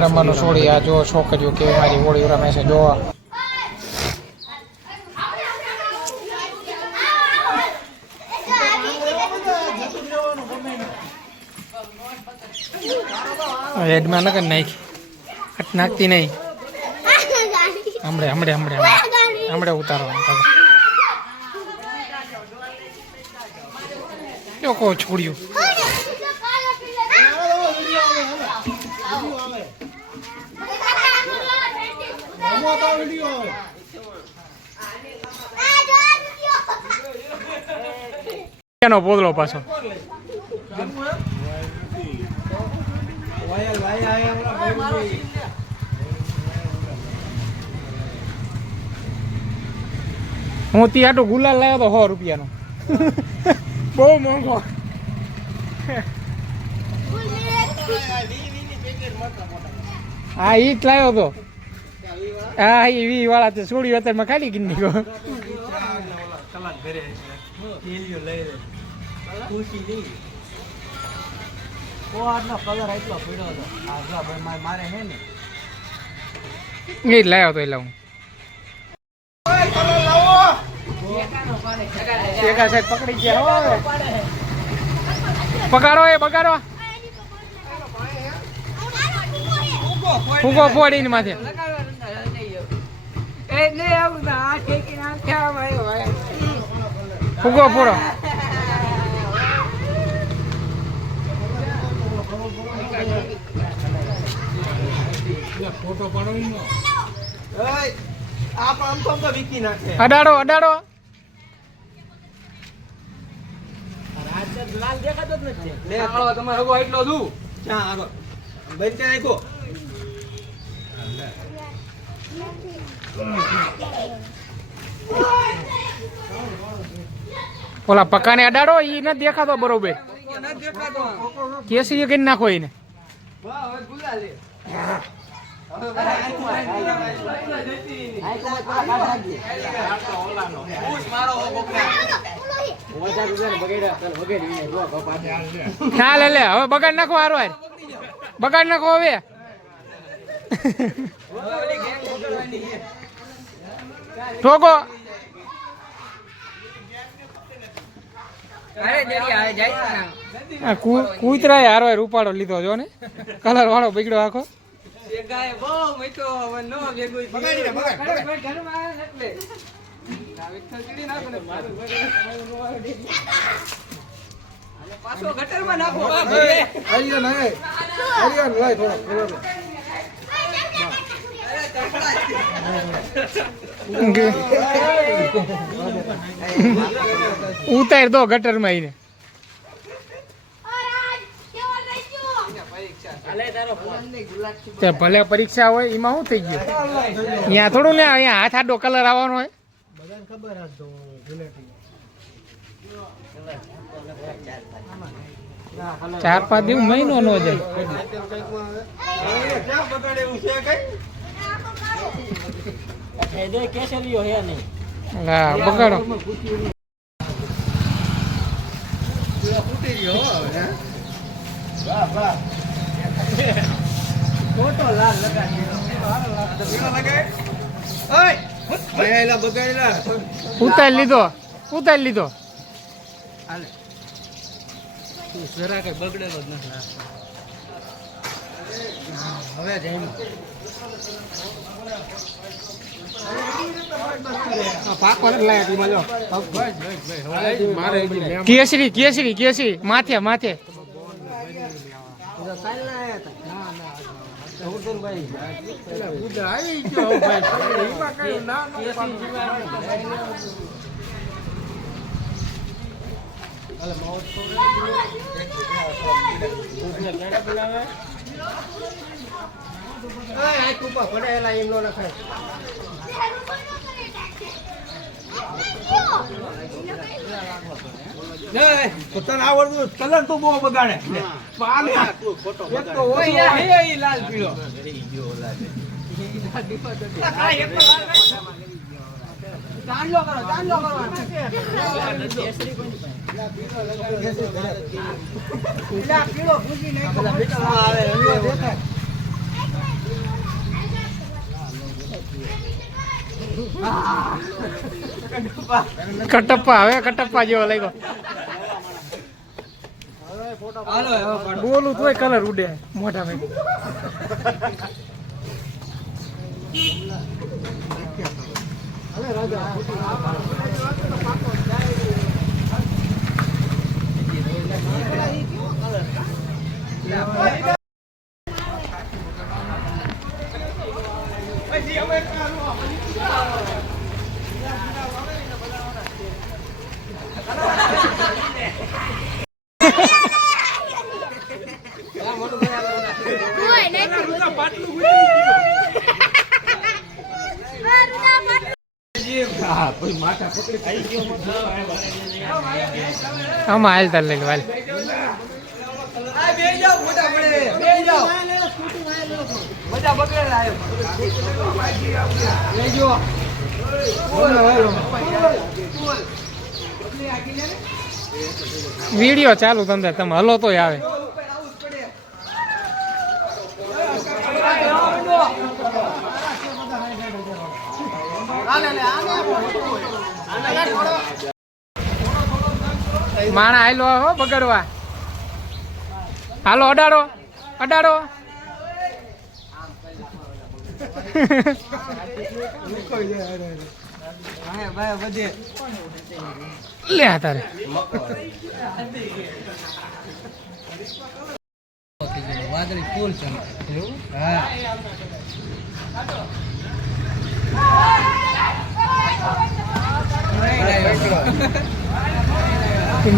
નંબરનું છોડી આ જો છોકરીઓ કેવી મારી હોળી રમે છે જો હેડમાં ન કરી નાખી નાખતી નહીં હમણાં ઉતારવાનું જો કહો છોડ્યું એનો પોદળો પાછો હું ત્યાં આટલું ગુલાલ લાવ્યો તો 100 રૂપિયાનો બહુ મોંઘો હા ઈ જ લાવ્યો તો હા એ વી વાળા તો છોડી અત્યારમાં ખાલી ગઈ નીકળો એ જ લાવ્યો તો એટલે હું પકડી ગયા પકડો એ બગાડો ફૂગો ફોડીને માથે ફૂગો ફોડો અડાડો અડાડો લાલ દેખાતો જ નથી લે આળો તમારો હગો એટલો દુ ક્યાં આગો બંધ નાખો ઓલા પકાને અડાડો ઈ ન દેખાતો બરોબર ન દેખાતો કેસી કરી નાખો એને વાહ હવે ગુલા લે ના લે લે હવે બગાડ નાખો હારો બગાડ નાખો હવે ઠોકો કૂતરા હારો રૂપાડો લીધો જો ને કલર વાળો બગડ્યો આખો ઉતાર દો ગટર માં આવીને ભલે પરીક્ષા હોય એમાં શું થઈ ગયું અહીંયા થોડું ને અહીંયા હાથ આડો કલર આવવાનો હોય ચાર પાંચ દિવસ મહિનો નો જાય હા બગાડો ઉતારી લીધો જરા કઈ બગડેલો જ નથી હવે કેસરી માથે તને આવડતું કલર તો બહુ બગાડે લાલ પીળો ચાંદલો કરો પીળો ભૂજી નાખો આવે દેખાય કટપ્પા હવે કટપ્પા જેવો લાગ્યો બોલું તોય કલર ઉડે મોઢા માં આમાં હાલતા લઈ વાલ વિડીયો ચાલુ તમને તમે હલો તો આવે માણા હાલો હો બગડવા હાલો અડાડો અડાડો લે તારે વાદળી ફૂલ છે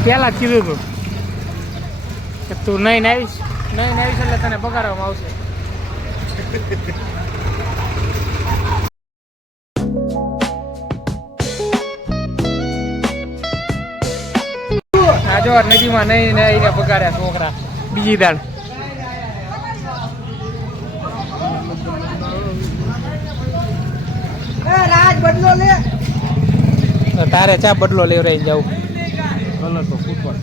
પેલા કીધું તું કે તું નહીં આવીશ એટલે તને પગાડવામાં આવશે આ જો નદીમાં નહીં આવીને પગાડ્યા છોકરા બીજી દાડ રાજ બદલો લે તારે ચા બદલો લેવરાઈ જાવ કલર તો ફૂટબોલ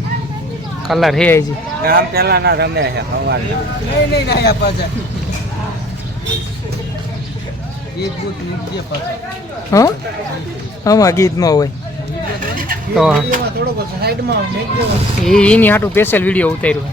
કલર હે જી આમ પેલા ના રમે છે સવાર નહીં ના પાછા ગીત બૂત નીકળે પાછા હા આમાં ગીત ન હોય તો થોડો સાઈડમાં એની હાટું સ્પેશિયલ વિડીયો ઉતાર્યો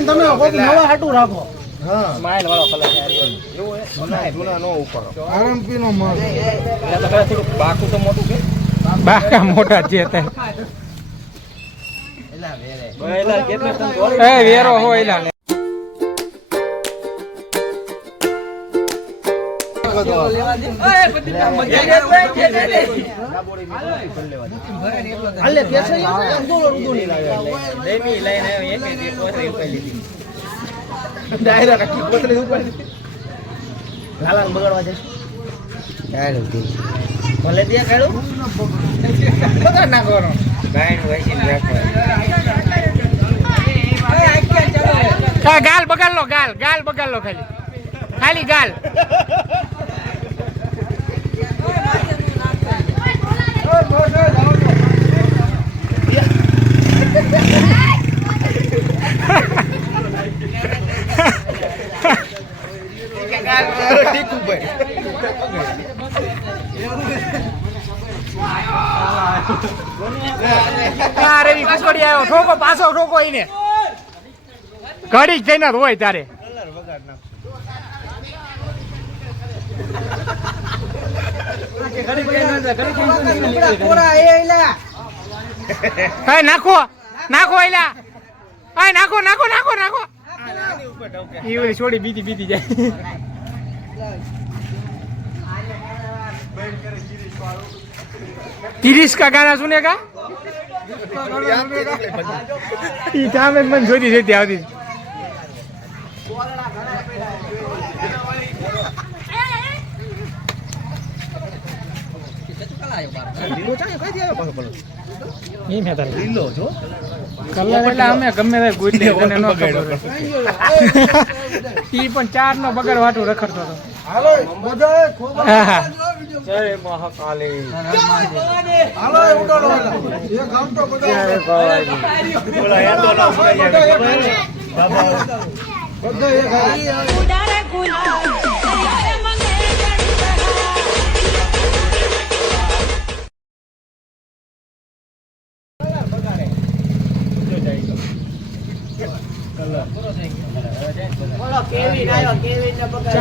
તમે નવા હાટું રાખો સ્માઈલ વાળો કલર આરએમપી નો માલ બાકુ તો મોટું છે બાકા મોટા છે તે એ વેરો હોય એલા બગાડવા જશે ભલે દે કાઢું બગાડ ના કરો ગાલ બગાડ લો ગાલ બગાડ લો ખાલી ગાલ રવિ કસોડી આવ્યો ઠોકો પાછો ઠોકો એને ઘડી જ જઈને હોય તારે નાખો એલા નાખો એ ઓલી છોડી બીતી જાય तिरिस का गाना सुनेगा मन जोती जोती आवती લીલો ચાય કઈથી આવ્યો પાછો કલર ઈ મે તારે લીલો જો કલર એટલે અમે ગમે તે ગુડલી તને નો ખબર ઈ પણ ચાર નો બગડ વાટું રખડતો હતો હાલો બધાએ ખોબા જય મહાકાલી હાલો ઉડાડો એ કામ તો બધા બોલા યાર તો ના બધા એ ગાડી ઉડારે ગુલાલ તારે મંગે બોલો કેવી નાયો કેવી ને બગાડ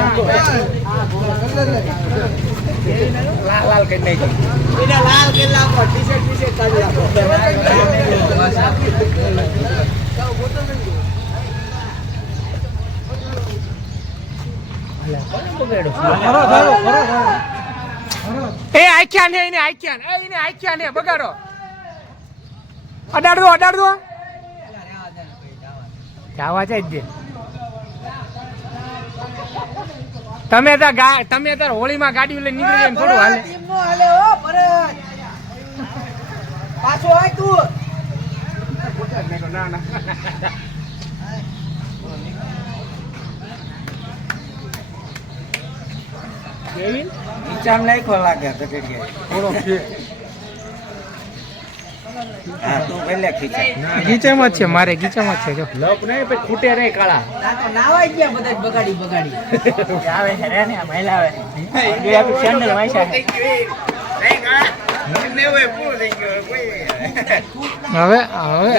લાલ લાલ કરી નાખી એને લાલ કરી નાખો ટી-શર્ટ કાઢી નાખો એ આખ્યા ને એને આખ્યા ને બગાડો અડાડ દો જાવા જાય દે તમે તાર હોળીમાં ગાડી લઈને નીકળી જાય થોડું હાલે પાછો આય તું વિચાર નાખો લાગે થોડો હા તું પહેલે ખીચા ગીચામાં જ છે મારે ગીચામાં જ છે જો લપ નહીં પછી ખૂટે નહીં કાળા નાવાઈ ગયા બધા બગાડી આવે છે રે ને મહિલા આવે બે આપી સેન્ડલ વાંચા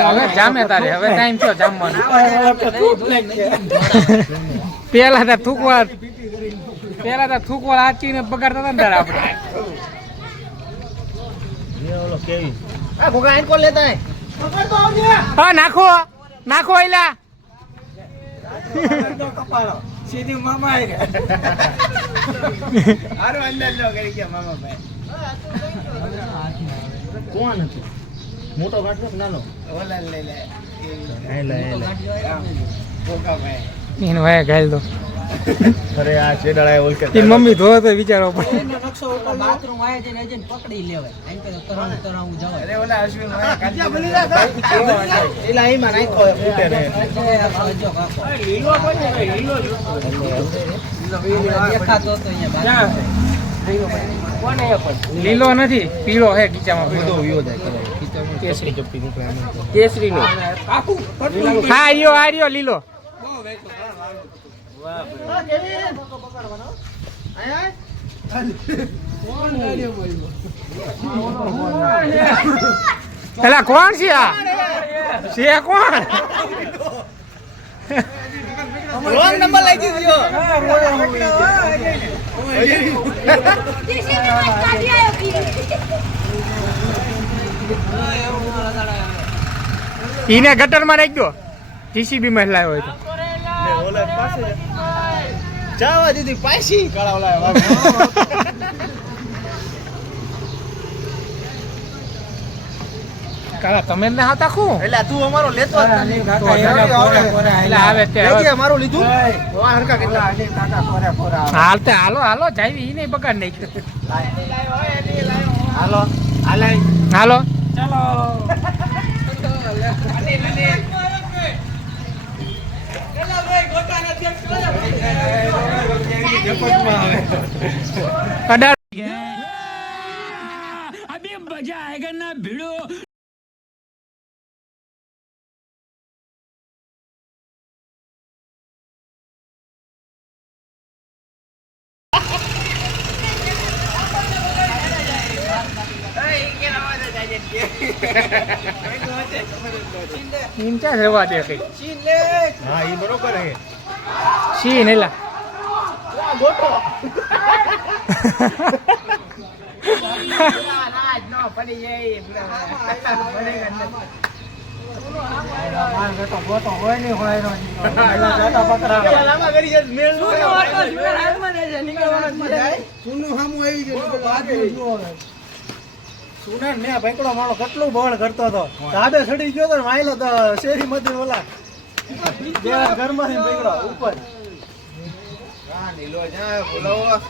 હવે જામે તારે હવે ટાઈમ થયો જામવાનો પેલા તાર થૂકવા આચીને બગાડતા હતા ને તારે આપણે કેવી આ ગોગા આઈન કોણ લેતા હે હા નાખો એલા કપાળો સીધી મામા આઈ હારું અંદર લો કરી ગયા મામા ભાઈ કોણ હતું મોટો ગાંઠ કે નાનો ઓલા લે ગોગા ભાઈ એને વાય ગાલ દો અરે આ ચેડાળા ઓલ કે એ મમ્મી ધોવે તો વિચારો પડે નકશો ઉપર બાથરૂમ આયા જઈને એજન્ટ પકડી લેવાય એમ કે તરાવું જવાય અરે ઓલા અશ્વિન ભાઈ કાચા બની જા એલા ઈ માં નાખો ફૂટે રે જો કાકો લીલો કોને લીલો દેખાતો તો અહીંયા કોને પણ લીલો નથી પીળો હે ગીચામાં બધો વિયો જાય કેસરી જપ્પી નીકળે કેસરી નો હા આર્યો લીલો એલા કોણ છે આ છે કોણ રોંગ નંબર લઈ દીધો ટીસી માં કાઢી આયો ઈને ગટરમાં નાખ દો જીસીબી માં લાવ્યો હોય તો ઓલા પાસે જાવા દીધી પાછી કાળા ઓલા કાલા તમે જ ને હતા ખું એટલે તું અમારો લેતો જ નથી એટલે આવે તે અમારું લીધું વા હરકા કેટલા કાકા કોરા કોરા હાલો જાવી ઈ નહીં બગાડ નાખ્યો હાલો હાલે હાલો અડાડ अभी मजा आएगा ना भिड़ो ઈન ચા રેવા દે કઈ હા ઈ બરોબર હે છી નેલા રાજ નો પડી જાય ગોતો હોય ને હોય નો લામાં કરી છે મેલ નો સુનું સામું આવી ગયું બાકી સુના ને ભાઈકડો માળો કેટલું બળ કરતો હતો ધાબે ચડી ગયો તો વાયલો તો શેરી મધી ઓલા જે ઘરમાંથી ભાઈકડો ઉપર હા નીલો જા બોલાવો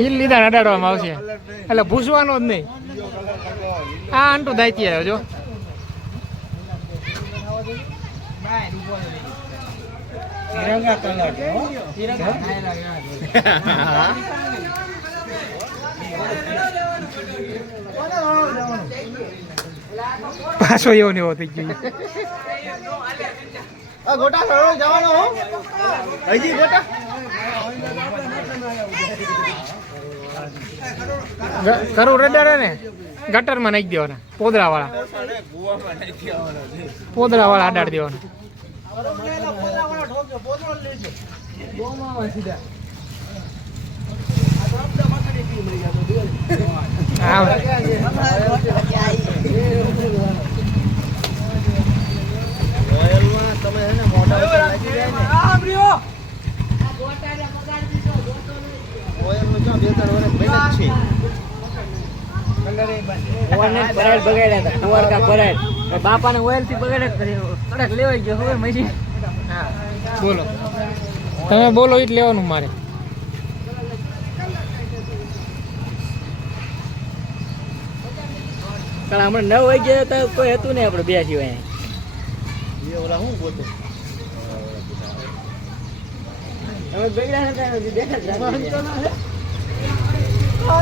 ઈ લીધા અડાડવામાં આવશે એટલે ભૂસવાનો જ નહીં. આ આંટું દાયતી આવ્યો જો. તિરંગા કલર પાછો એવો ને એવો થઈ ગયો. ગોટા સરો જવાનો હજી ગોટા કરું રડાડે ને ગટરમાં નાખી દેવાના પોદરા વાળા અડાડી દેવાના. બાપા ને ઓઇલ થી બગાડ્યા કડક લેવાઈ ગયો હવે મશીન. બોલો તમે બોલો એ જ લેવાનું મારે. કારણ હમણાં 9 વાગ્યા તો કોઈ હતું નહીં આપણે બે સિવાય. હવે બગડ્યા હતા દેખા જ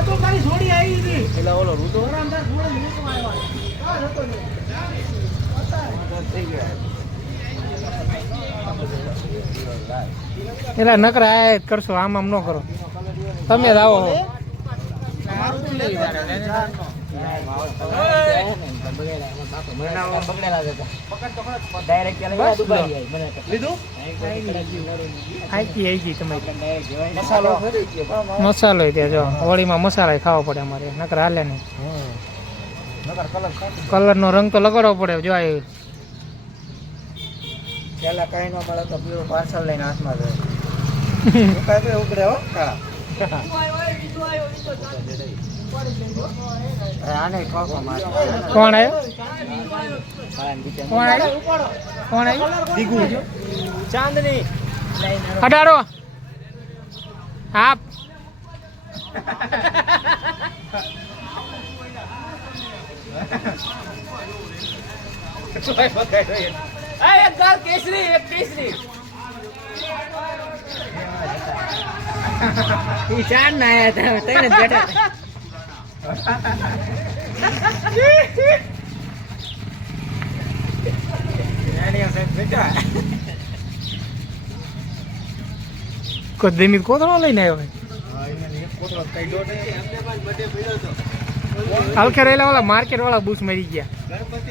તો તારી છોડી આવી હતી પેલા ઓલો રૂતો એલા નકરા આ જ કરશો, આમ ન કરો. તમે જ આવો. મસાલો ત્યાં જો હોળીમાં મસાલા ખાવા પડે અમારે, નકર હાલે નહીં. કલર નો રંગ તો લગાડવો પડે. જો પેલા કઈ ન મળે તો પેલું પાર્સલ લઈને હાથમાં જાય ઉકળે હો આને ખોખો માર. કોણ આવ્યો? કોણ આવ્યો? કોણ આવ્યો? દીગુ ચાંદની અડાડો. હા એક ગાલ કેસરી એક કેસરી ઈ ચાર ના આયા હતા તઈને બેઠા કદમી કોતરો લઈને આવ્યો. હલકે રહેલા વાળા માર્કેટ વાળા બૂસ મરી ગયા.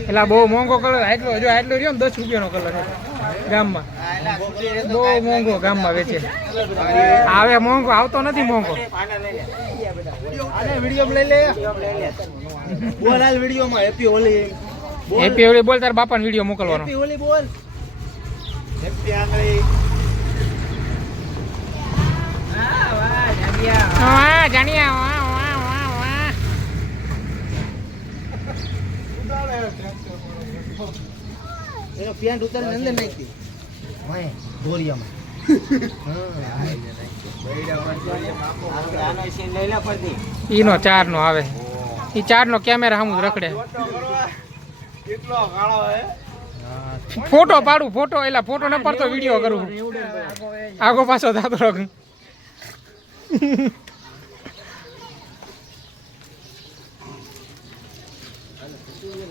એટલે બહુ મોંઘો કલર. આટલો જો આટલો રહ્યો ને 10 રૂપિયાનો કલર ગામમાં. બહુ મોંઘો ગામમાં વેચે. આવે મોંઘો આવતો નથી મોંઘો. વિડીયો લઈ લે બોલ હાલ વિડીયોમાં હેપી હોલી હેપી હોલી બોલ. તાર બાપાને વિડીયો મોકલવાનો. હેપી હોલી બોલ હેપી આંગળી વાહ જાણિયા વાહ વાહ વાહ વાહ. એનો પેન્ટ ઉતારીને અંદર નાખી વાય દોરિયામાં ઈનો 4 નો આવે. ઈ 4 નો કેમેરા સામું જ રખડે. ફોટો પાડું ફોટો. એલા ફોટો ન પડતો વિડીયો કરું. આગો પાછો થતો રહું.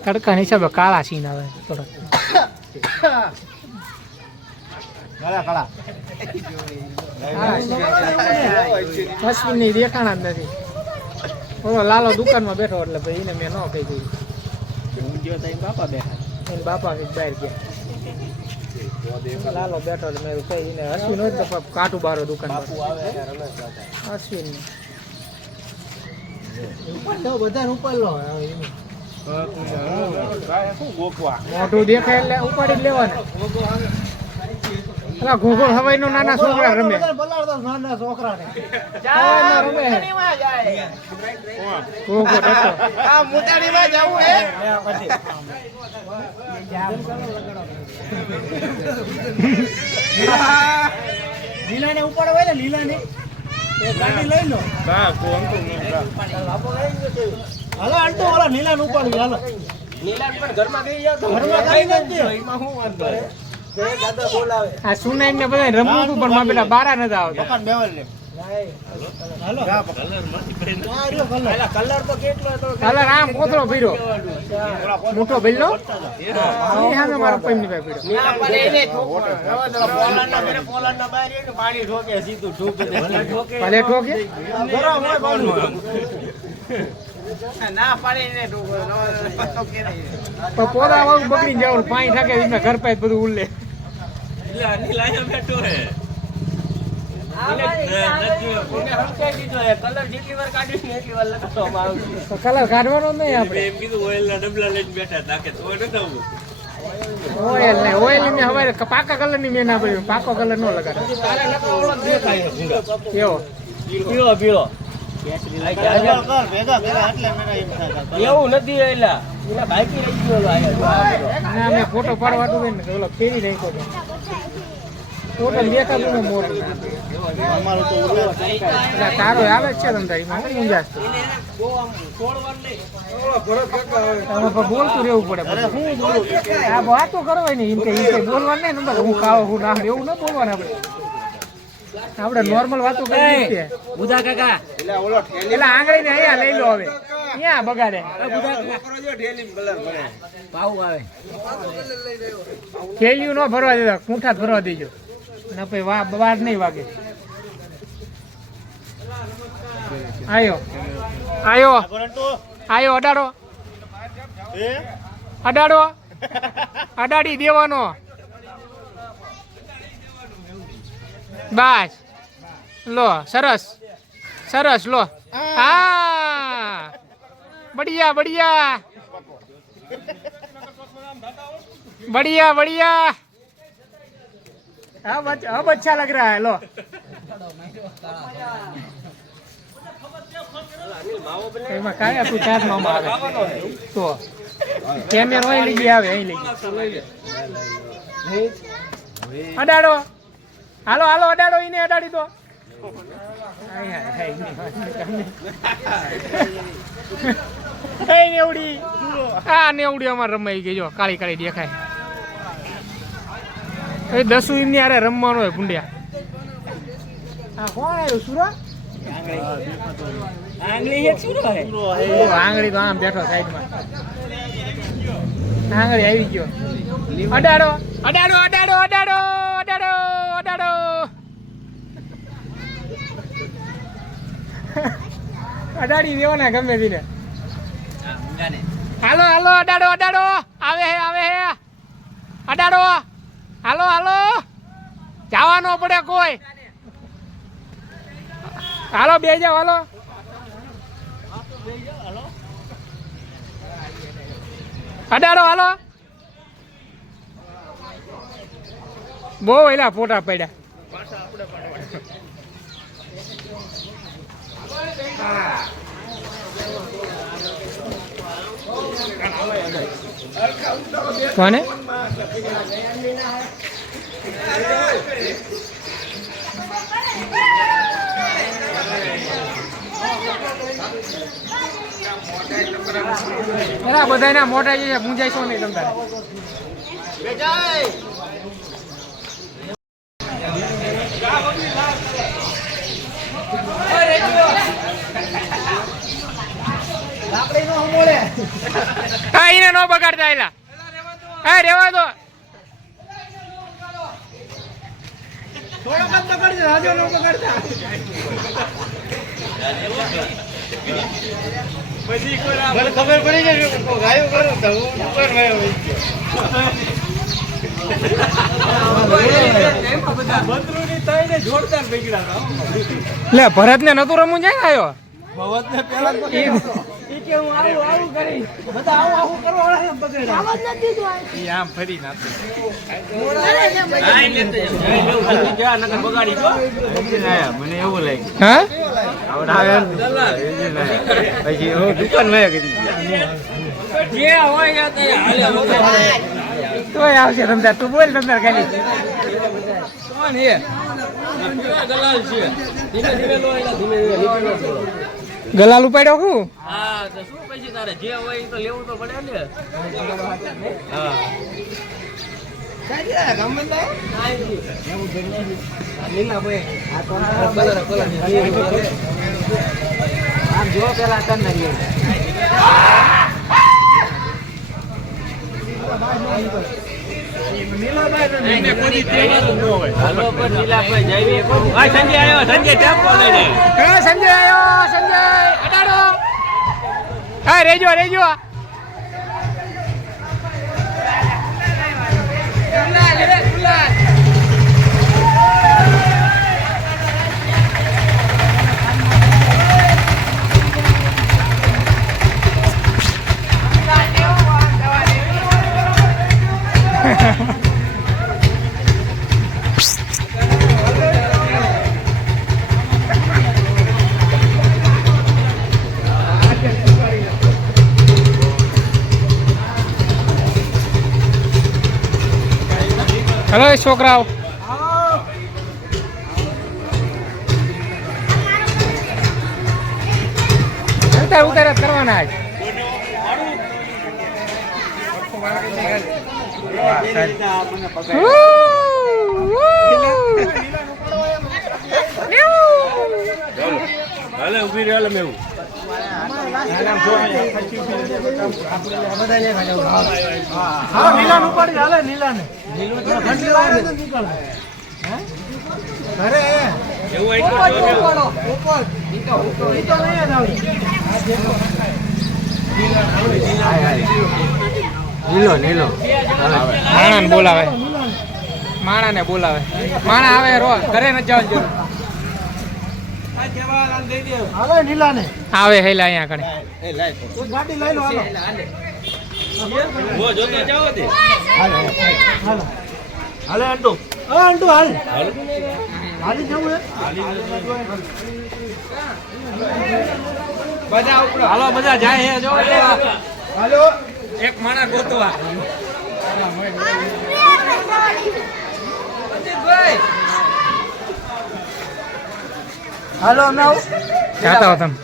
તડકા હિસાબે કાળા સીન આવે થોડા. અશ્વિનની દેખાણા જ નથી. ઓલો લાલો દુકાનમાં બેઠો એટલે ભાઈ એને મેં ન કહી દીધું. બાપા બેઠા એને બાપા કંઈક બહાર ગયા. લાલો બેઠો એટલે મેં કહી ને અશ્વિન હોય તો કાટું બારો દુકાન અશ્વિન બધા ઉપર લો મોઢું દેખાય એટલે ઉપાડી જ લેવાના. પેલા ઘોઘો હવાઈ નો નાના છોકરા રમે બલાડતો નાના છોકરાને હવાઈમાં રમે ઘોઘો ડટો. લીલાને ઉપાડો હોય ને લીલાને એ ગાડી લઈ લો હાલો આંટો ઓલા લીલાને ઉપાડવી હાલો ઘરમાં ગાડી નથી આ સુનાઈ ને બધા રમવું હતું પણ મારા બેટા બારા નતા આવતા. હાલો કલર તો કેટલો હતો કલર આમ કોથળો ભર્યો મોટો ભર્યો સામે મારો પૈમ ની ભાઈ ભલે ઠોકે ગરમ હોય પાણી પણ પોદા વાળું બગડી જવાનું પાણી થાકે એના ઘર પાસે બધું ઉલ્લે તો કલર કાઢવાનો નહીં આપણે ઓઇલ ને ઓઇલ ને હવે પાકા કલર ની મેં ના પડ્યું પાકો કલર નો લગાડે એવો એવું નથી એલા એના બાઈકી રહી ગયો ના મેં ફોટો પાડવા હતું ને ઓલો ફેરી નાખ્યો હતો ટોટલ દેખાતું ને મોર તારો આવે જ છે તમ તારી માં મુંજાસ બોલતું રહેવું પડે આ વાતો કરવાય ને એમ કે બોલવાનું નહીં નંબર હું ખાવ હું ના એવું ના બોલવાનું આપણે નોર્મલ વાતો કરીએ છીએ બુધા કાકા એટલે આંગળી ને અહીંયા લઈ લો હવે ક્યાં બગાડે પાવ આવે કેલિયું ન ભરવા દેતા કૂંઠા જ ભરવા દેજો ના પછી વાર નહીં વાગે આયો આયો આયો અડાડો અડાડો અડાડી દેવાનો બસ લો સરસ સરસ લો હા बढ़िया बढ़िया बढ़िया बढ़िया अब अच्छा लग रहा है लो એમાં કાંઈ આપણું ચાર મામા આવે તો કેમેરો અહીં લઈ આવે અહીં લઈ અડાડો હાલો હાલો અડાડો એને અડાડી દો નેવડી આ નેવડી અમારે રમાઈ ગઈ જો કાળી કાળી દેખાય એ દસુ એમની આરે રમવાનો હોય ભૂંડિયા આ કોણ આવ્યું સુરો આંગળી એક શું રહે આંગળી તો આમ બેઠો સાઈડમાં આંગળી આવી ગયો અડાડો અડાડો અડાડો અડાડો અડાડો અડાડો અડાડી દેવાના ગમે તેને હાલો હાલો અડાડો અડાડો આવે હે અડાડો હાલો હાલો જવાનો પડે કોઈ હાલો બે જાવ હાલો અડાડો હાલો બહુ એલા ફોટા પડ્યા કોને બધા મોટા છે પૂંજાઈશો નહીં તમતારે એને નો બગાડતા એલા હા રેવા દો ખબર પડી જાય ગાયું કરું તો હું ઉપર લે ભરત ને નતું રમવું જાય આવ્યો ભવત ને પેલા કે હું આવું કરી બધા આવું કરવા વાળા છે બગડ્યા. આવાજ નથી દીધું આ. ઈ આમ ફરી નાખે મને એવું લાગ્યું હા પછી હું દુકાન માં કરી તોય આવશે તમતાર તું બોલ તમતાર ખાલી ગલાલ ઉપાડ્યો હું આમ જો પેલા તન નહીં હા સંજય આવ્યો સંજય અડાડો હા રેજો રેજો હલો છોકરાઓ ઉતાર ઉતાર જ કરવાના આજ ઉભી રહ્યો મેં એવું હા નીલાને ઉપાડી હાલે નીલાને ઘંટી વાળે તો નીકળે. ઘરે ઈ તો નહીં જ આવી. નીલો માણાને બોલાવે માણાને બોલાવે માણા આવે રો ઘરે ન જવાનું જરૂર હાલે નીલાને આવે હેલા અહીંયા કણે એક ગાડી લઈ લો હાલો હાલો હાલે અંટુ હા અંટુ હાલ હાલી જવું હાલો બધા જાય હે જો હાલો એક માણા ગોતવા હાલો અમે આવું જાતા હો તમે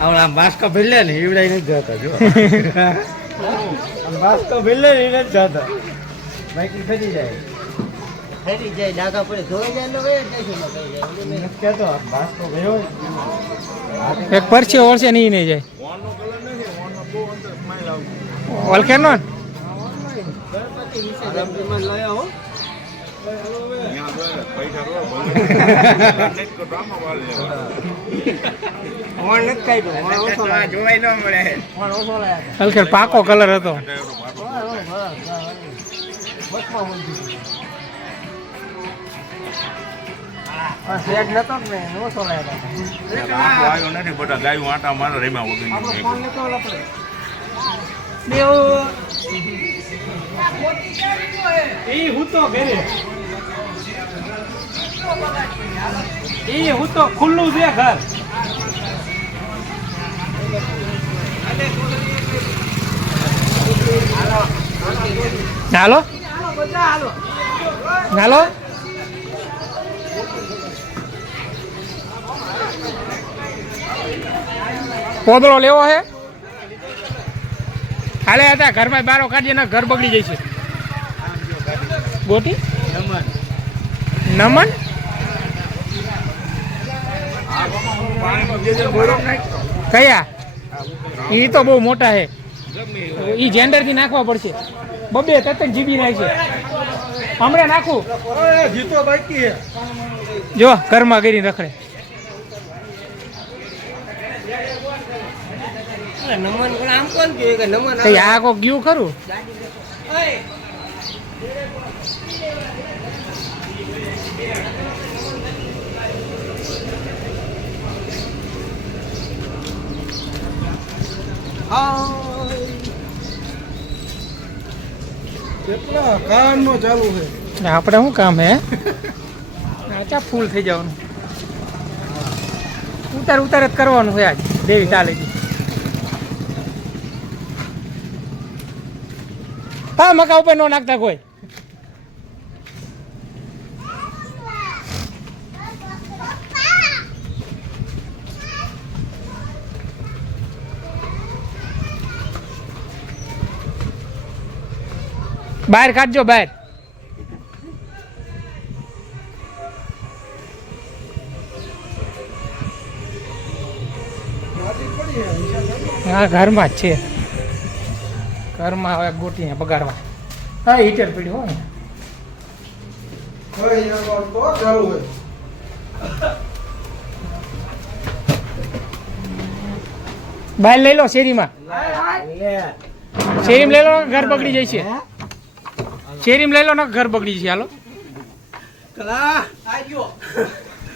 આમ માસ્ક ભેલે ને ઈવડા નથી જતા જો માસ્ક ભેલે ને નથી જતા બાકી ફરી જાય ડાકા પડે ધોઈ જાય એટલે વહી જાય છે નથી કહેતો માસ્ક ગયો એક પરચે ઓળશે નહીં નહીં જાય ઓળખે નો ને? હલકે પાકો કલર હતો સેટ નતો ને નો સોલાયા નથી બધા ગાયું આટા મારે રેમા વગર ફોન લેતો આપણે ઈ હું તો ઘરે ઈ હું તો ખુલ્લું છે ઘર હાલો હાલો પોદળો લેવો હે હાલે હતા ઘરમાં બારો કાઢીએ ને ઘર બગડી જાય છે ગોટી નમન કયા ઈ તો બહુ મોટા છે ઈ જેન્ડર થી નાખવા પડશે બબે તતન જીબી નાખ છે હમણાં નાખું જીતો બાકી હે જો ઘરમાં કરીને રખડે નમન પણ આમ કોણ કે નમન આ કોક ગયું ખરું કેટલા કામનો ચાલુ છે. આપણે શું કામ હે ચા ફૂલ થઈ જવાનું ઉતાર જ કરવાનું છે આજ દેવી ચાલે છે. હા મકા ઉપર નો નાખતા કોઈ. બહાર કાઢજો બહાર. હા ઘરમાં જ છે. ઘરમાં હવે ગોટીને બગાડવા. હા હીટર પીડ્યું હોય ને. હવે અહીંયા તો ચાલુ હોય. બહાર લઈ લો શેરીમાં. શેરીમાં લઈ લો ઘર બગડી જાય છે. શેરીમાં લઈ લો ને ઘર બગડી જશે. હાલો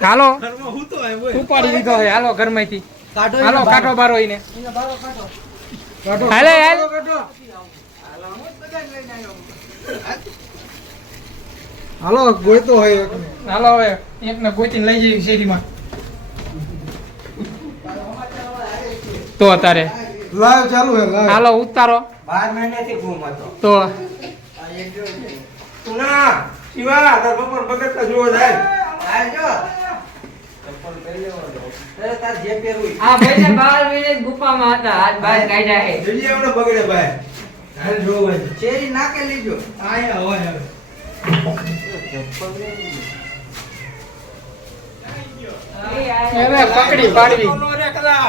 હાલો ઉપાડી દીધો છે. હાલો ઘરમાંથી હાલો કાઢો બારો એને. હાલે હાલ હાલો ગોઈતો હોય એકને. હાલો હવે એકને ગોતીને લઈ જઈએ શેરીમાં. તો અત્યારે લાઈવ ચાલુ હે લાઈવ. હાલો ઉતારો 12 મહિનાથી ઘૂમ હતો. તો તું ના શિવા તાર બપોર બગડતા જોવો જાય. આવજો. ચપ્પલ પહેરી લેવાનો. તાર જે પહેરવું આ ભાઈને 12 મહિને ગુફામાં હતા આજ બહાર કાઢ્યા હે. જલ્દી આવડે બગડે ભાઈ. હાલ જોવો ભાઈ. શેરી નાકે લીજો. આયા હોય હવે. એને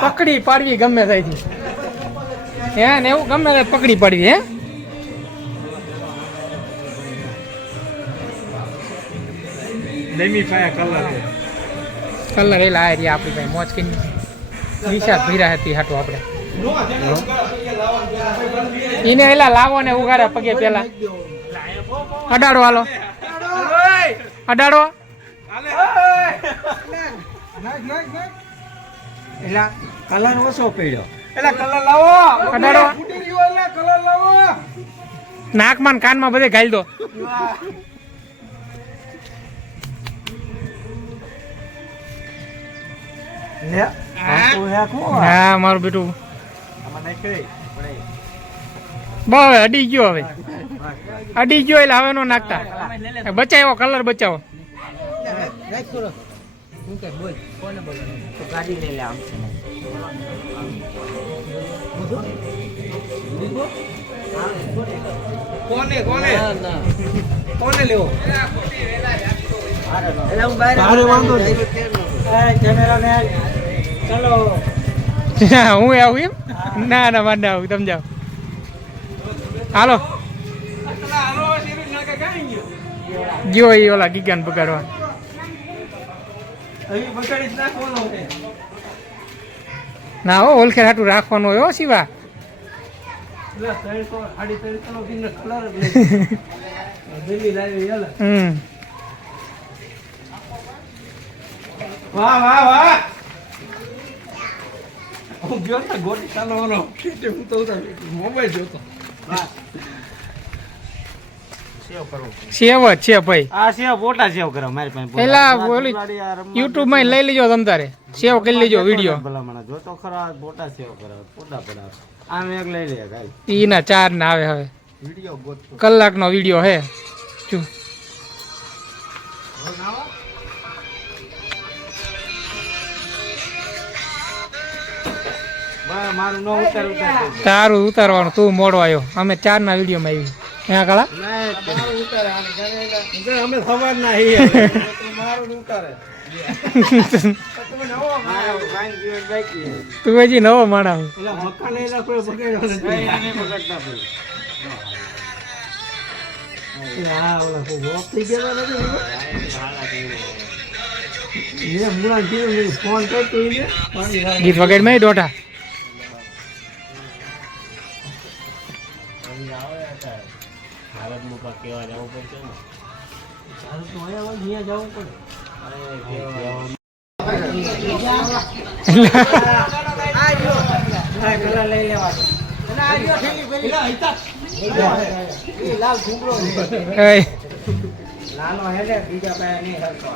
પકડી પાડવી ગમે ત્યાંથી. હે ને એવું ગમે તે પકડી પાડવી. હે લેમી ફાયા કલર છે. કલર એલા આ રહ્યા આપણી ભાઈ મોજ કરી નિશાદ ભીરા હતી હાટો આપણે એને એલા લાવો ને ઉગાડે પગે પેલા અડાડો. હાલો અડાડો. એલા કલર ઓછો પડ્યો. એલા કલર લાવો. અડાડો. ફૂટી રહ્યો એટલે કલર લાવો. નાકમાં ને કાનમાં બધે ઘાલી દો. લે આ તો હે કો. હા મારું બેટું આમાં નાખી બહુ અડી ગયો. હવે અડી ગયો એટલે હવે નો નાખતા. બચાવો કલર બચાવો. હું કે બોલ કોને બોલવાનું તો ગાડી લઈ લે આમ. કોને ના ના કોને લેવો. એટલે હું બહાર તારે વાંધો નહીં. કેમેરામેન ચલો. હું આવું એમ ના ના મારે ના આવું તમે જાઓ. હાલો ગયો એ ઓલા ગીગાને બગાડવા. અહીં બગાડી જ નાખવાનો છે. ના હો ઓલખેર હાટું રાખવાનું હોય હો શિવા. પેલા 300 350 નો કિલો કલર જ નહીં. દિલ્હી લાવી યાર. વાહ વાહ વાહ. હું ગયો તો ગોટી ચાલવાનો હું તો મોબાઈલ જોતો. સેવ જ છે ભાઈ. આ સેવ ફોટા સેવ કરો મારી પાસે. પેલા ઓલી યુટ્યુબ માં લઈ લેજો તમ તારે સેવ કરી લેજો વિડીયો. ભલામણ જોતો ખરા ફોટા સેવ કરો ફોટા પડાવ. આમ એક લઈ લે ગાઈ. ઈના 4 ના આવે હવે વિડીયો ગોત. કલાકનો વિડીયો હે. જો બા મારું નો ઉતાર ઉતાર. તારું ઉતારવાનું તું મોડો આવ્યો. અમે 4 ના વિડીયો માં આવી ત્યાં કાળા. મારું ઉતારે અમે ખબર ના હી. મારું ઉતારે. તું હજી નવો માણા. એલા મકાન એલા કોઈ બગાડ્યો નથી. નહીં બગાડતા ભાઈ. હા ઓલા કોઈ વોક થઈ ગયો નથી. એ મુલા કીધું ફોન કરતો ઈને પાણી વાળ. ગીત વગાડ મેં દોઢા. ચાલો તો અહીંયા અહીંયા જવું પડે. કલર લઈ લેવા. લાલ ઘૂંઘરો એ નાનો હેલે બીજા પાસે નહીં હરતો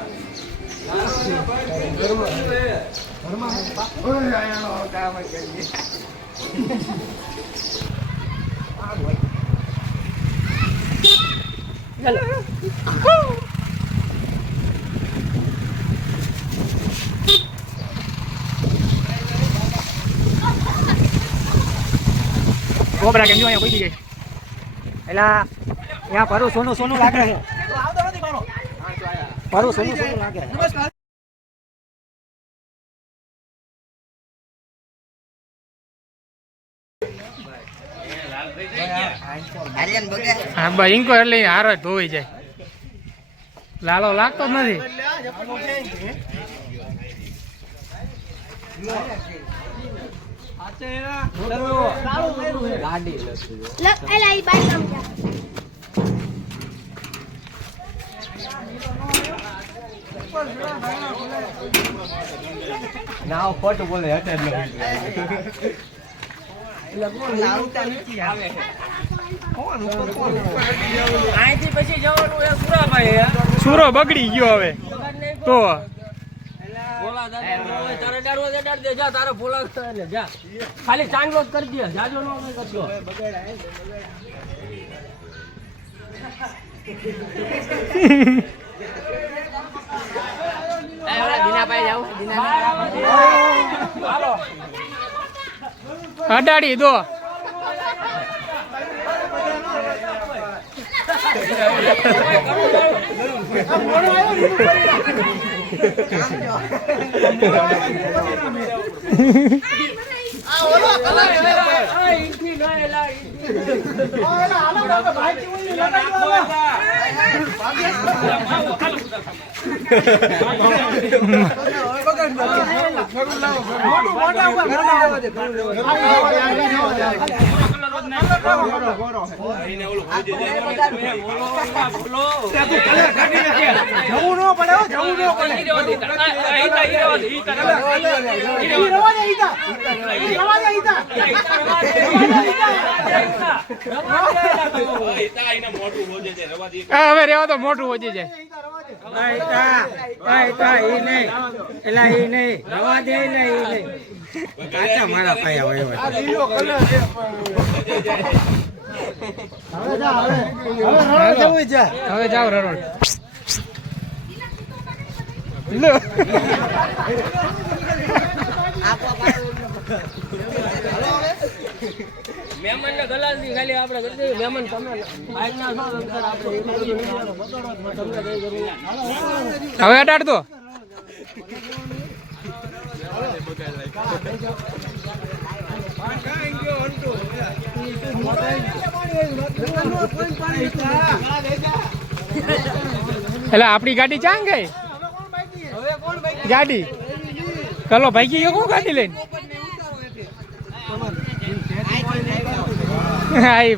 ગોબરા કેમ જો અહીંયા કોઈ ગઈ એલા ત્યાં પરું સોનું સોનું લાગે છે પરું સોનું સોનું લાગે હા બા ઇન્કો એટલે હારો જ ધોઈ જાય લાલો લાગતો જ નથી એલા ઈ બાઈક આમ જા નાવ ખોટું બોલે હટે જ અહીંથી પછી જવાનું એ સુરાભાઈ સુરો બગડી ગયો હવે તો ભોલા દાદા તારે ડાળવા દે ડાળ દે જા તારે ભોલા એટલે જા ખાલી ચાંગલો જ કરી દે જાજો નો કરશો અડાડી દો હવે રેવા તો મોટું વધી જાય મારા પાયા હોય હવે જાઓ રરોડ લો મહેમાન ને ગલાસ ની ખાલી આપણે કરી દઈએ મહેમાન તમે બાઈક ના છો આપણે તમને કઈ જરૂર હવે અડાડ દો એટલે આપણી ગાડી ચાંગ ગઈ ગાડી ચલો ભાઈ ગયો કોણ ગાડી લઈને આઈ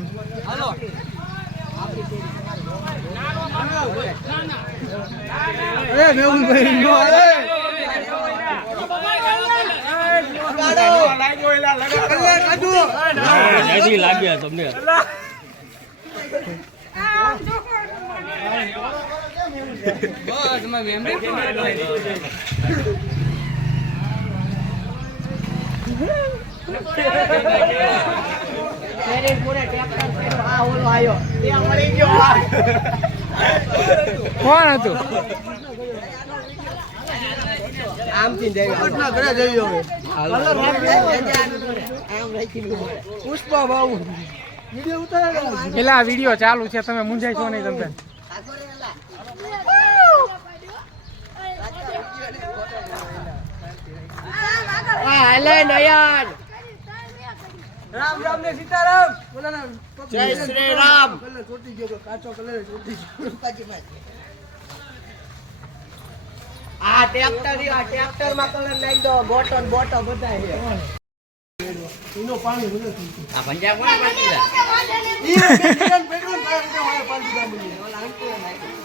લાગ્યા તમને કોણ હતું પુષ્પા બાબુ વિડીયો ઉતારે પેલા આ વિડીયો ચાલુ છે તમે મૂંઝાઈ છો નહીં તમે રામ રામ ને સીતારામ જય શ્રી રામ કલર ચોટી ગયો કાચો કલર ચોટી ગયો આ ટ્રેક્ટર માં કલર નાખી દો બોટો બધા છે એનો પાણી મને આ પંજાબ કોણ પાડી દે ઈ બેન પેટ્રોલ પાણી હોય પાણી દે મને ઓલા અંકલ નાખી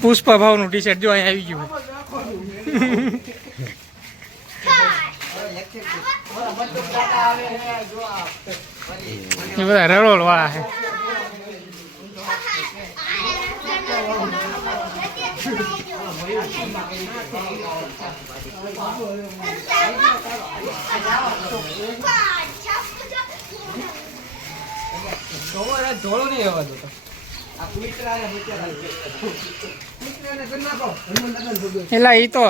પુષ્પા ભાવનું ટી શર્ટ જો અહીંયા આવી ગયું એ બધા રરોલ વાળા છે. ધોળો નહીં આવવા દો. એલા ઈ તો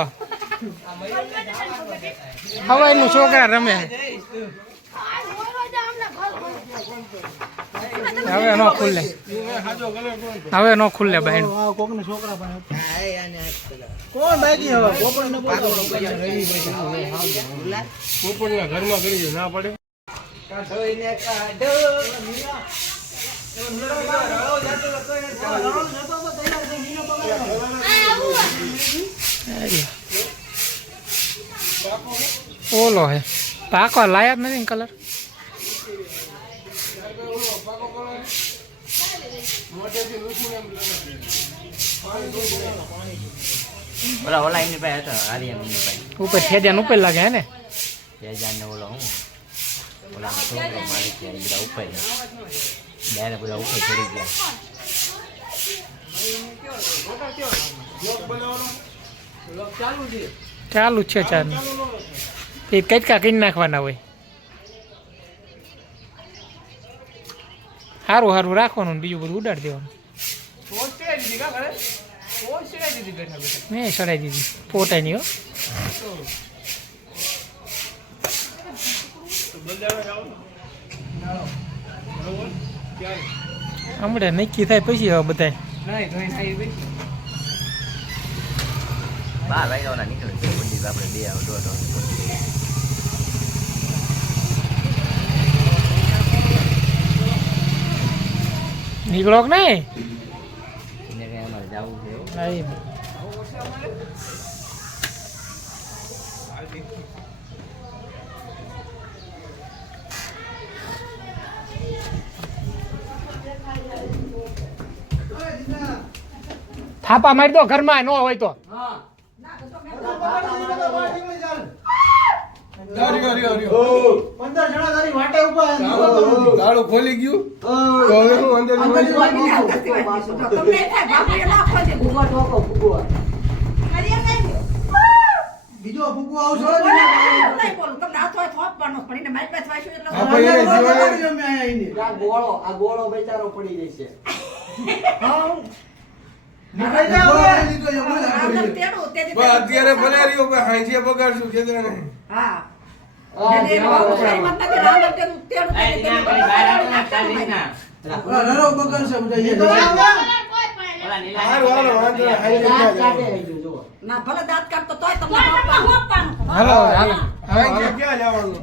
હવાઈ નું છોકરા રમે. હવે નો ખુલ્લે, હવે નો ખુલ્લે ભાઈ. કોણ બાકી હવે પોપટના ઘરમાં કરી ના પડે. ઓલો હે પાકો લાયા જ નથી ને કલર. ઓલા એમની પાસે હતા, હારી એમની પાસે. ઉપર ખેદ્યા ઉપર લાગે હે ને. તેજાન ને ઓલો હું ઓલા છોકરો મારી ગયા, બધા ઉપર બેને બધા ઉપર ચડી ગયા. ચાલુ જ છે ચાર એ કટકા કરી નાખવાના હોય. સારું સારું રાખવાનું, બીજું બધું ઉડાડી દેવાનું. મેં ચડાવી દીધી પોતાની. હો હમણાં નક્કી થાય પછી હવે બધા 12 વાગ્યા નીકળે છે મંડી, આપણે 2 આવો દોઢ નીકળો કે નહીં. એને કઈ અમારે જવું છે એવું. નહીં. થાપા મારી દો ઘરમાં ન હોય તો. તાળું ખોલી ગયું તો હવે હું અંદર બીજો ફૂગો આવશે આ ગોળો બેચારો પડી જશે. અત્યારે બનાવ્યો હાંજે બગાડશું ખેતરાને. હાલો હાલો હાંજે ક્યાં જવાનું?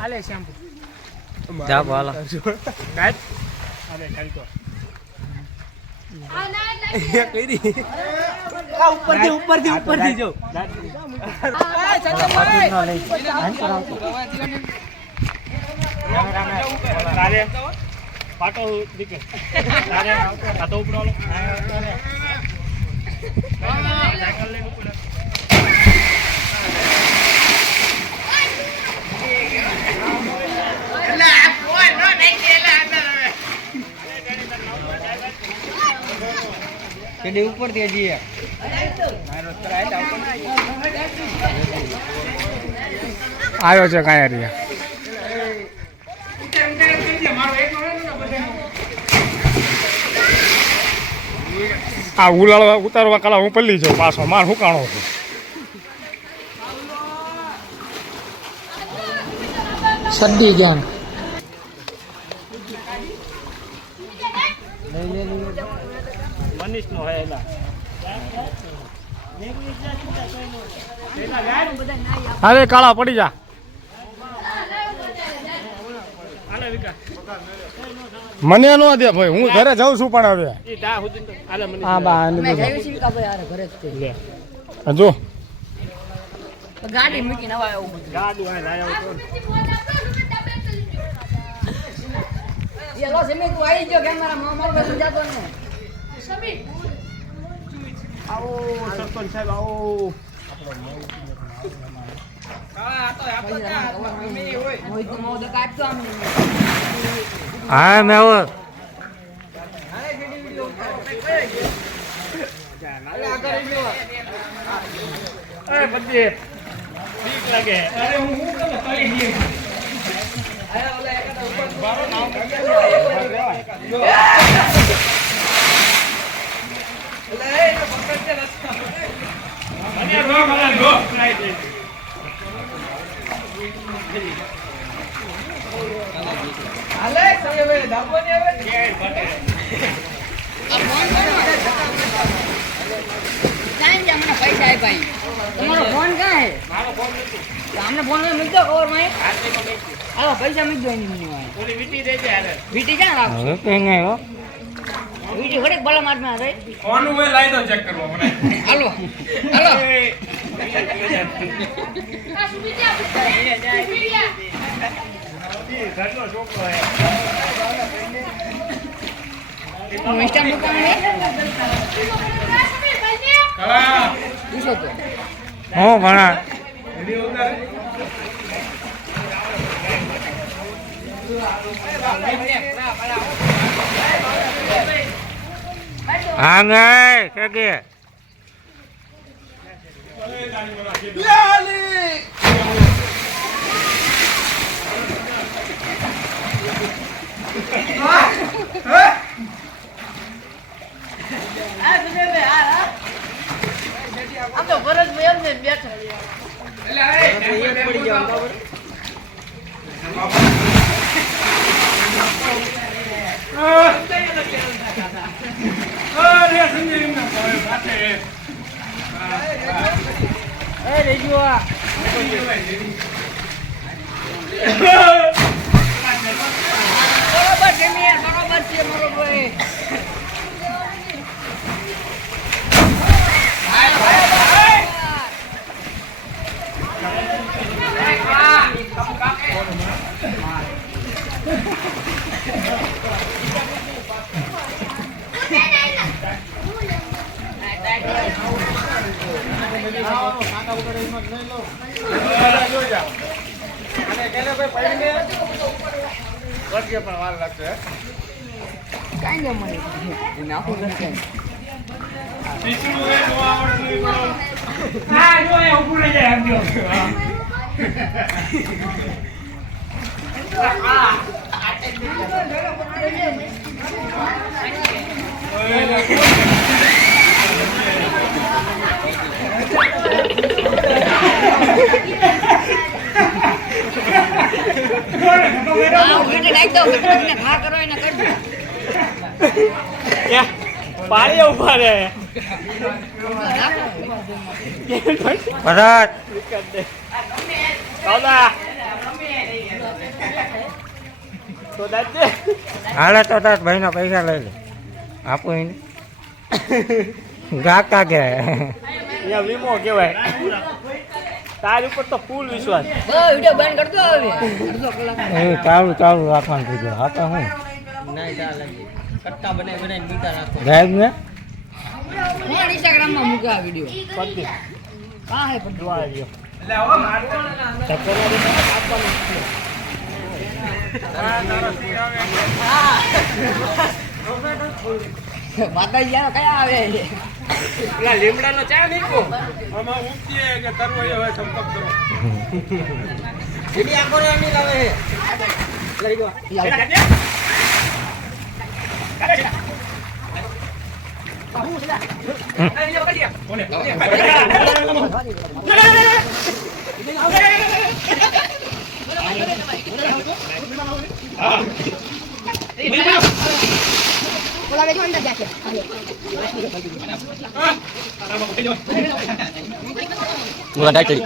હાલે શેમ્પુ જા બોલો. ઉપરથી જો ઉપર થી જઈએ. આવ્યો છે કાંઈ આ ઉલાળવા ઉતારવા કાલા હું પલ્લી જાઉં પાછો માર હુકાણો છું. સડી ગયા અરે કાળા પડી જા. મને નો દે ભાઈ, હું ઘરે જાઉં છું પણ હવે હા બા જો ગાડી મૂકીને લો સમી તું આવી ગયો કેમેરા મારો પાસે જાતો ને આવો સરપંચ સાહેબ આવો મોહિત નો મોદે કાઢતો આમ હા મેં હવે અરે બધી ઠીક લાગે અરે હું તમે કરી દઈએ પૈસા આપ્યા તમારો ફોન ક્યાં હે મારો ફોન નથી આમને ફોન મૂકી દો કવર માં હાલો પૈસા મૂકી દો એની મને ઓલી વીટી દેજે હાલે વીટી ક્યાં રાખો હવે કઈ નહીં હો વીટી ઘડીક બલા મારમાં રહી ફોન હું લાઈ દો ચેક કરવા મને હાલો હાલો ઘરનો છોકરો હે મિસ્ટર મુકામ હે કળા પૂછો તો હું ભણા વિડિયો ઉતારે હા નહીં કે આમ તો ફરજ મેં એમને બેઠા પડી જાવ બરાબર અરે સંજય ના પાસે એ રેજો આ બરોબર છે મે બરોબર છે મારો ભાઈ કાઈ ન મળે નાખું નથી હા જો એ ઉભું રહી જાય આમ જો પાણી ઉભા રે ભરત હાલે તો તાર ભાઈ ના પૈસા લઈ લે આપો એને ગાકા કે વીમો કેવાય તાર ઉપર તો ફૂલ વિશ્વાસ વિડિયો બંધ કરતો હવે અડધો કલાક એ ચાલુ ચાલુ રાખવાનું થઈ ગયું આપે હું નહીં ચાલે કટ્ટા બનાવી બનાવીને મીઠા રાખો ગાયબ ને હું ઇન્સ્ટાગ્રામ માં મૂકા વિડિયો પતિ કા હે પણ જોવા આવ્યો માતાજી યાર કયા આવે છે પેલા લીમડાનો ચા નીકળો આમાં ઊંચી કે કરવો એ હવે સંપર્ક કરો જેની આંખો ને નહીં લાવે છે લઈ ગયો બોલા બેઠો અંદર જાશે પૂરા ડાયટ કરી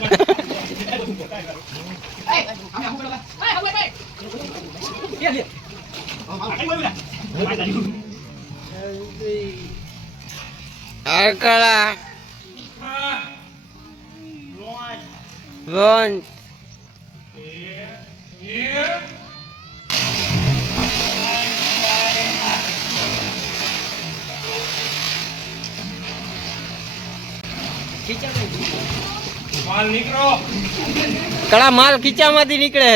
અકળા લોન કડા માલ ખીચામાંથી નીકળે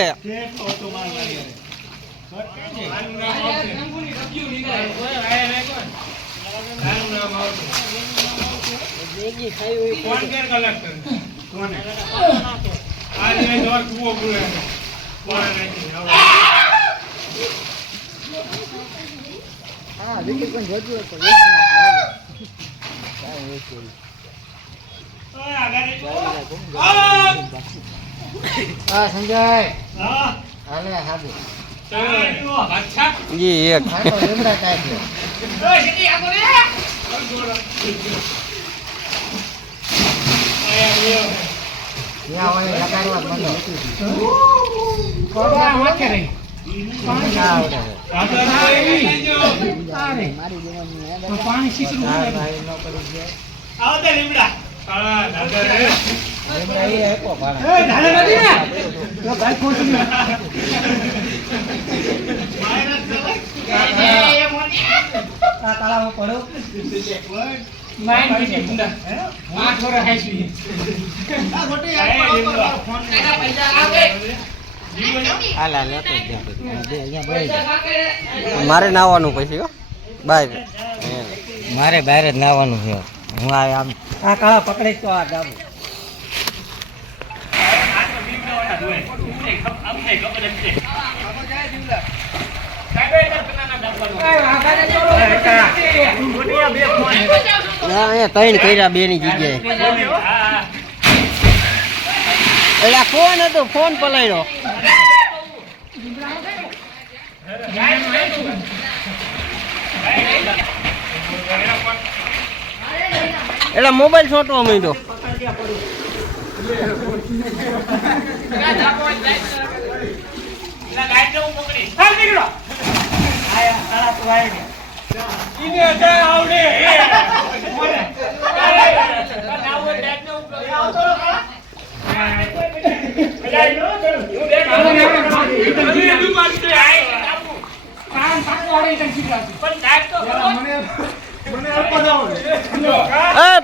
સંજય હાલે હાબી જી એક લીમડા કાઢ્યો ત્યાં હોય લગાડવા માંડો કોડા વાકે રહી પાણી આવડે પાણી શીતળું ભાઈ નો પડી ગયા લીમડા એ આપો ભાડા આ તળાવ પડો માઈન પીટી ગુંડા 8 વર્ષ હાઈસી હાલા લેતો મારે નાવાનું પછી હો બહાર મારે બહાર જ નાવાનું છે હું આમ આ કાળા પકડે તો આ ડાબુ અહીંયા ત્રણ કર્યા બે ની જગ્યાએ એટલે ફોન હતો ફોન પલાય્યો એટલે મોબાઈલ છોટવા માંડ્યો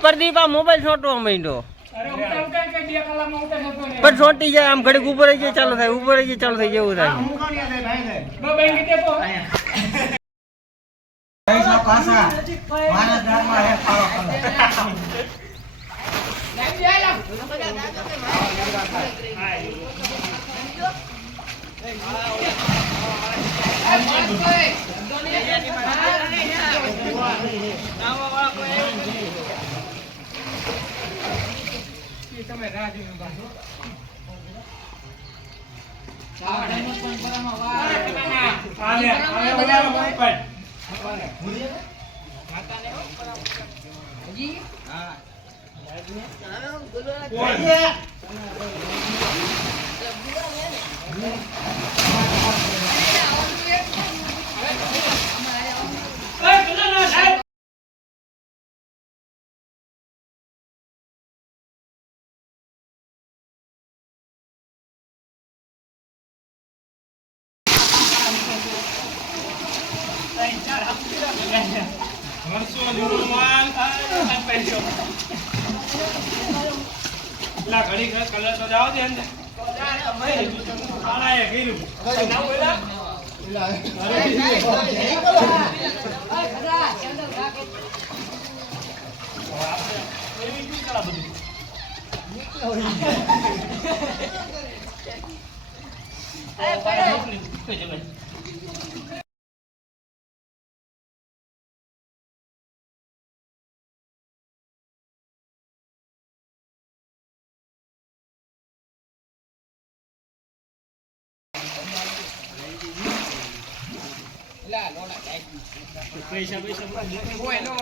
પ્રદીપા મોબાઈલ છોટવા માંડ્યો પણ છોટી જાય આમ ઘડીક ઉપર રહી જાય ચાલુ થાય ઉપર રહી જાય ચાલુ થાય જેવું થાય પાછા મારા ગામમાં એક ફાળો કરો તમે રાજુ બાજુ ઘડી કલર તો જાવ દે અંદર આળાએ ગીરું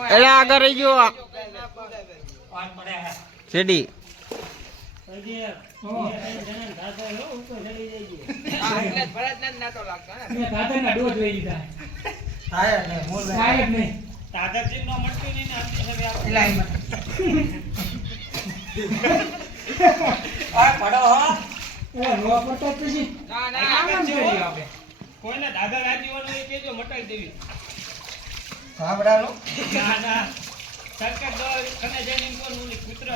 એટલે આગળ રહી ગયો શેડી કોઈને દાદા દાદી વાળો કેજો મટાઈ દેવી સાંભળાલો ના ના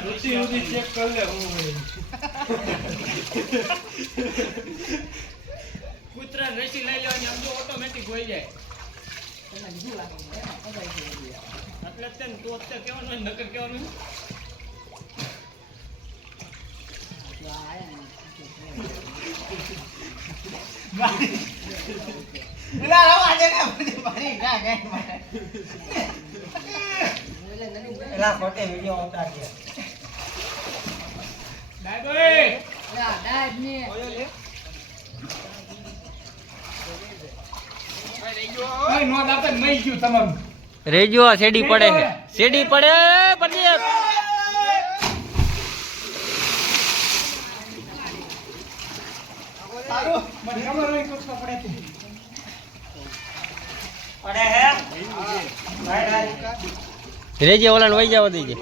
રુચિ ઉધી ચેક કર લે હું કૂતરા રેસી લઈ લેવાની આમ તો ઓટોમેટિક હોય જાય એટલે તેમ તું અત્યારે કેવાનું હોય નકર કેવાનું એલા ખોટે વિડિયો ઉતાર દે રેજો શેડી પડે છે શેડી પડે પછી રેજે ઓલાને વહી જવા દેજે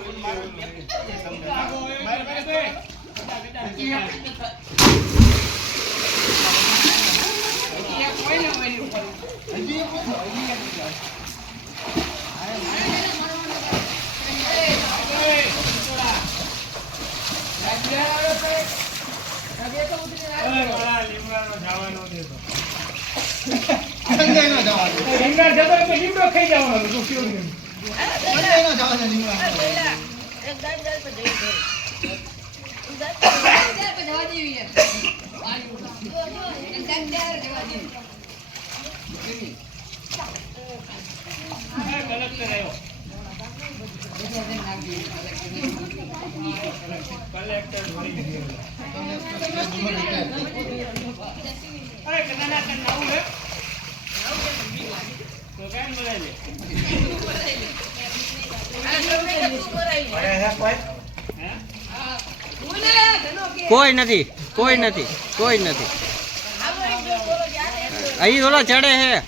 કોઈ નથી કોઈ નથી કોઈ નથી અહીં ઓલા ચડે હે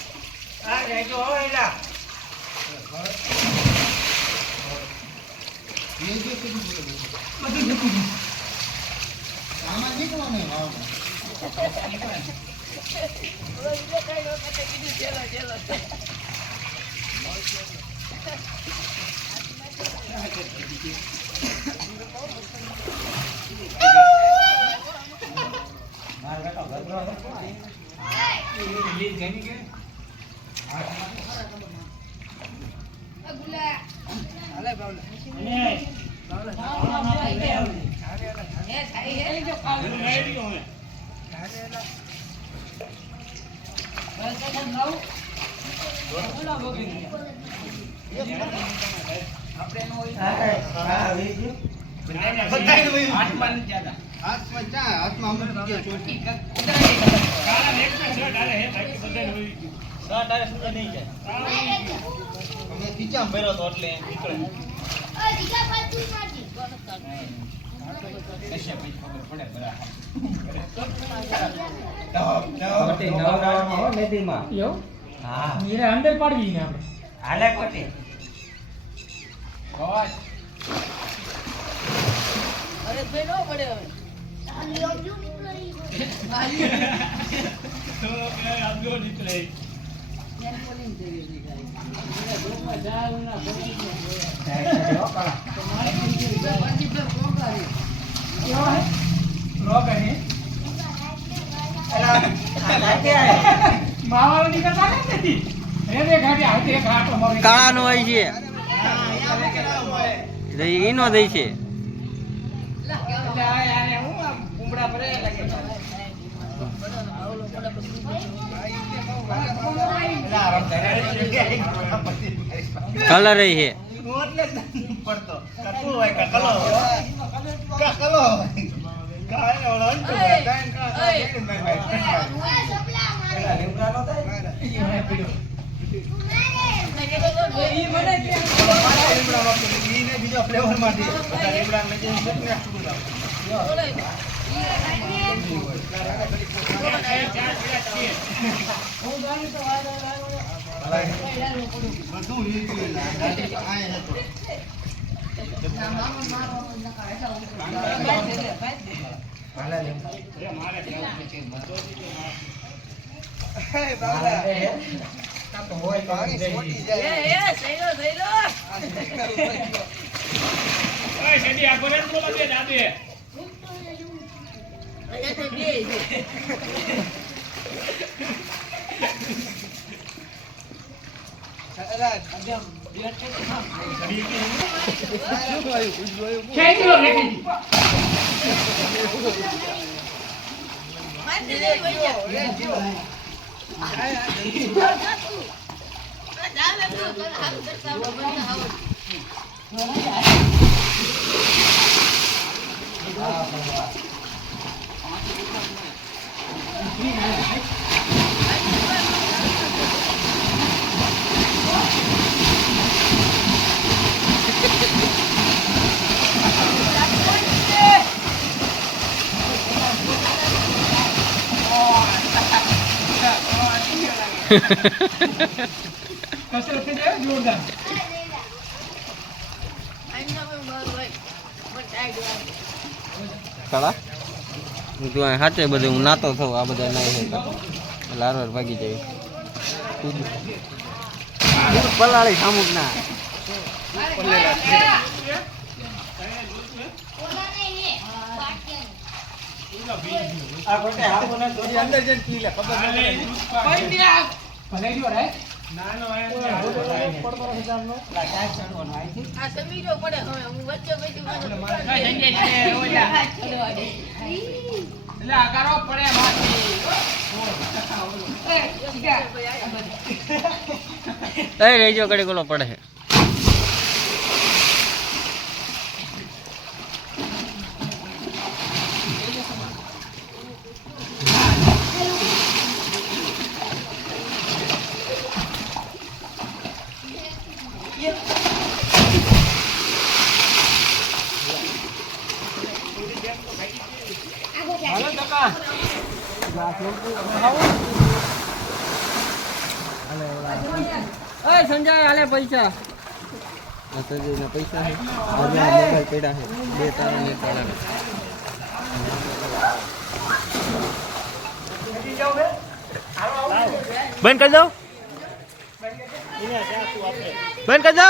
અંદર પાડવી ને આપણે હાલે કોટી અરે ભાઈ નો પડે હવે કાળા નો હોય છે ઈનો દે છે કલર છે બીજો ફ્લેવર માંથી તો હોય તો પાણી જઈ. છોટી જાય. ઓય શેડી આ કરે બોલા દે દાદે ખેંચી લો ખેંચી. કસરત થઈ જાય જોરદાર. સાડા હું તો અહીં હાથે બધું હું નાતો થઉં આ બધા નહીં લારવાર ભાગી જાય પલાળી સામુક ના આ કોટે હાપો ને તો અંદર જઈને પી લે ખબર ન પડે. ભલે જો રે નાનો આયા પડતો હજારનો આ સમીરો પડે હવે હું વચ્ચે બેઠી એટલે આ કરો પડે માથી. રહેજો કડી કોલો પડે છે હાલો ટકા અરે સંજય હાલે પૈસા સંજયના પૈસા છે આજે મોબાઈલ પડ્યા છે 2 તારા ને તારા બંધ કરી દો બંધ કરી દો